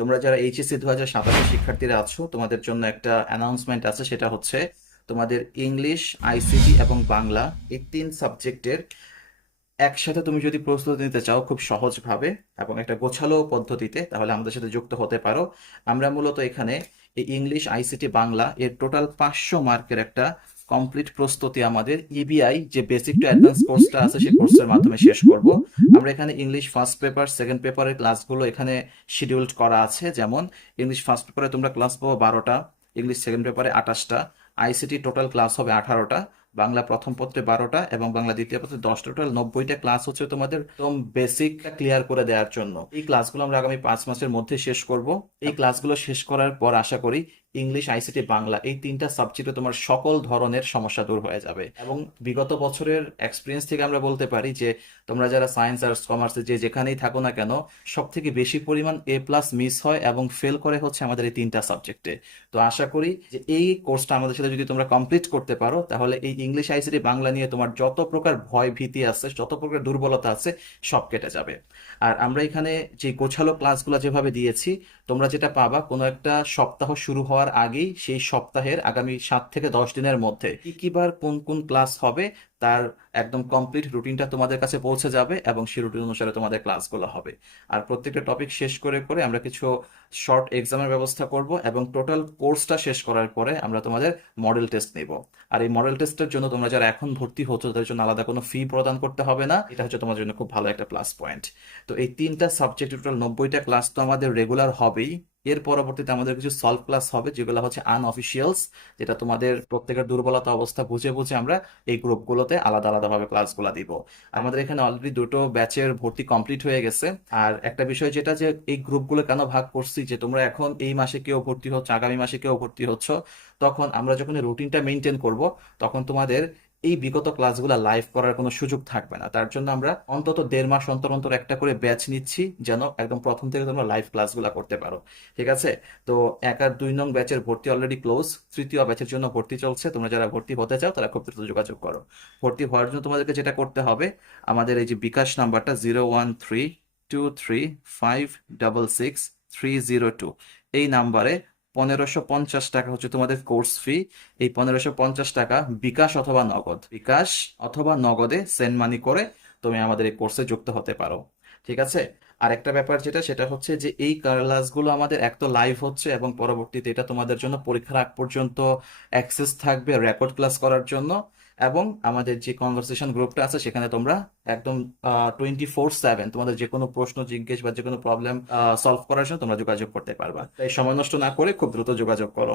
তোমরা যারা এইচএসসি 2027 শিক্ষার্থীরা আছো, তোমাদের জন্য একটা অ্যানাউন্সমেন্ট আছে। সেটা হচ্ছে তোমাদের ইংলিশ, আইসিটি এবং বাংলা, এই 3 সাবজেক্টের একসাথে তুমি যদি প্রস্তুতি নিতে চাও খুব সহজভাবে এবং একটা গোছালো পদ্ধতিতে, তাহলে আমাদের সাথে যুক্ত হতে পারো। আমরা মূলত এখানে এই ইংলিশ, আইসিটি, বাংলা এর টোটাল 500 মার্কের একটা কমপ্লিট প্রস্তুতি আমাদের ইবিআই যে বেসিক টু অ্যাডভান্স কোর্সটা আছে সেই কোর্সের মাধ্যমে শেষ করব। আমরা এখানে ইংলিশ ফার্স্ট পেপার, সেকেন্ড পেপারের ক্লাসগুলো এখানে শিডিউলড করা আছে। যেমন ইংলিশ ফার্স্ট পেপারে তোমরা ক্লাস পাবো 12টা, ইংলিশ সেকেন্ড পেপারে 28টা, আইসিটি টোটাল ক্লাস হবে 18টা, বাংলা প্রথম পত্রে 12টা এবং বাংলা দ্বিতীয় পত্রে 10টা। টোটাল 90টা ক্লাস হচ্ছে তোমাদের একদম বেসিক ক্লিয়ার করে দেওয়ার জন্য। এই ক্লাসগুলো আমরা আগামী 5 মাসের মধ্যে শেষ করব। এই ক্লাসগুলো শেষ করার পর আশা করি ইংলিশ, আইসিটি, বাংলা এই 3টা সাবজেক্টে তোমার সকল ধরনের সমস্যা দূর হয়ে যাবে। এবং বিগত বছরের এক্সপিরিয়েন্স থেকে আমরা বলতে পারি যে তোমরা যারা সায়েন্স, আর্টস, কমার্সে যে যেখানেই থাকো না কেন, সব থেকে বেশি পরিমাণ A+ মিস হয় এবং ফেল করে হচ্ছে আমাদের এই 3টা সাবজেক্টে। তো আশা করি যে এই কোর্সটা আমাদের সাথে যদি তোমরা কমপ্লিট করতে পারো, তাহলে এই ইংলিশ, আইসিটি, বাংলা নিয়ে তোমার যত প্রকার ভয় ভীতি আছে, যত প্রকার দুর্বলতা আছে, সব কেটে যাবে। আর আমরা এখানে যে গোছালো ক্লাসগুলো যেভাবে দিয়েছি, তোমরা যেটা পাবা কোনো একটা সপ্তাহ শুরু হওয়ার আগেই সেই সপ্তাহের আগামী 7 থেকে 10 দিনের মধ্যে কি কি বার কোন কোন ক্লাস হবে তার একদম কমপ্লিট রুটিনটা তোমাদের কাছে পৌঁছে যাবে এবং সেই রুটিন অনুসারে তোমাদের ক্লাসগুলো হবে। আর প্রত্যেকটা টপিক শেষ করে করে আমরা কিছু শর্ট এক্সামের ব্যবস্থা করব এবং টোটাল কোর্সটা শেষ করার পরে আমরা তোমাদের মডেল টেস্ট নেব। আর এই মডেল টেস্টের জন্য তোমরা যারা এখন ভর্তি হচ্ছ তাদের জন্য আলাদা কোনো ফি প্রদান করতে হবে না। এটা হচ্ছে তোমাদের জন্য খুব ভালো একটা প্লাস পয়েন্ট। তো এই 3টা সাবজেক্ট টোটাল 90টা ক্লাস তো আমাদের রেগুলার হবেই। এর পরবর্তীতে আমাদের কিছু সলভ ক্লাস হবে যেগুলো হচ্ছে আনঅফিসিয়ালস, যেটা তোমাদের প্রত্যেকের দুর্বলতা অবস্থা বুঝে বুঝে আমরা এই গ্রুপগুলোতে আলাদা আলাদাভাবে ক্লাসগুলো দিব। আমাদের এখানে অলরেডি 2টো ব্যাচের ভর্তি কমপ্লিট হয়ে গেছে। আর একটা বিষয় যেটা, যে এই গ্রুপগুলো কেন ভাগ করছি, যে তোমরা এখন এই মাসে কেউ ভর্তি হচ্ছে, আগামী মাসে কেউ ভর্তি হচ্ছ, তখন আমরা যখন রুটিনটা মেনটেন করব, তখন তোমাদের এই বিগত ক্লাসগুলো লাইভ করার কোনো সুযোগ থাকবে না। তার জন্য আমরা অন্তত 1.5 মাস অন্তর অন্তর একটা করে ব্যাচ নিচ্ছি, যেন একদম প্রথম থেকে তোমরা লাইভ ক্লাসগুলো করতে পারো। ঠিক আছে? তো 1 আর 2 নং ব্যাচের ভর্তি অলরেডি ক্লোজ, তৃতীয় ব্যাচের জন্য ভর্তি চলছে। তোমরা যারা ভর্তি হতে চাও তারা খুব দ্রুত যোগাযোগ করো। ভর্তি হওয়ার জন্য তোমাদেরকে যেটা করতে হবে, আমাদের এই যে বিকাশ নাম্বারটা 01323566302, এই নাম্বারে 1550 টাকা হচ্ছে তোমাদের কোর্স ফি। এই 1550 টাকা বিকাশ অথবা নগদ, বিকাশ অথবা নগদে সেন্ড মানি করে তুমি আমাদের এই কোর্সে যুক্ত হতে পারো। ঠিক আছে? আর একটা ব্যাপার যেটা, সেটা হচ্ছে যে এই ক্লাসগুলো আমাদের এক তো লাইভ হচ্ছে এবং পরবর্তীতে এটা তোমাদের জন্য পরীক্ষার আগ পর্যন্ত অ্যাক্সেস থাকবে রেকর্ড ক্লাস করার জন্য। এবং আমাদের যে কনভারসেশন গ্রুপটা আছে সেখানে তোমরা একদম 24/7 তোমাদের যে কোনো প্রশ্ন জিজ্ঞেস বা যে কোনো প্রবলেম সলভ করার জন্য তোমরা যোগাযোগ করতে পারবা। তাই সময় নষ্ট না করে খুব দ্রুত যোগাযোগ করো।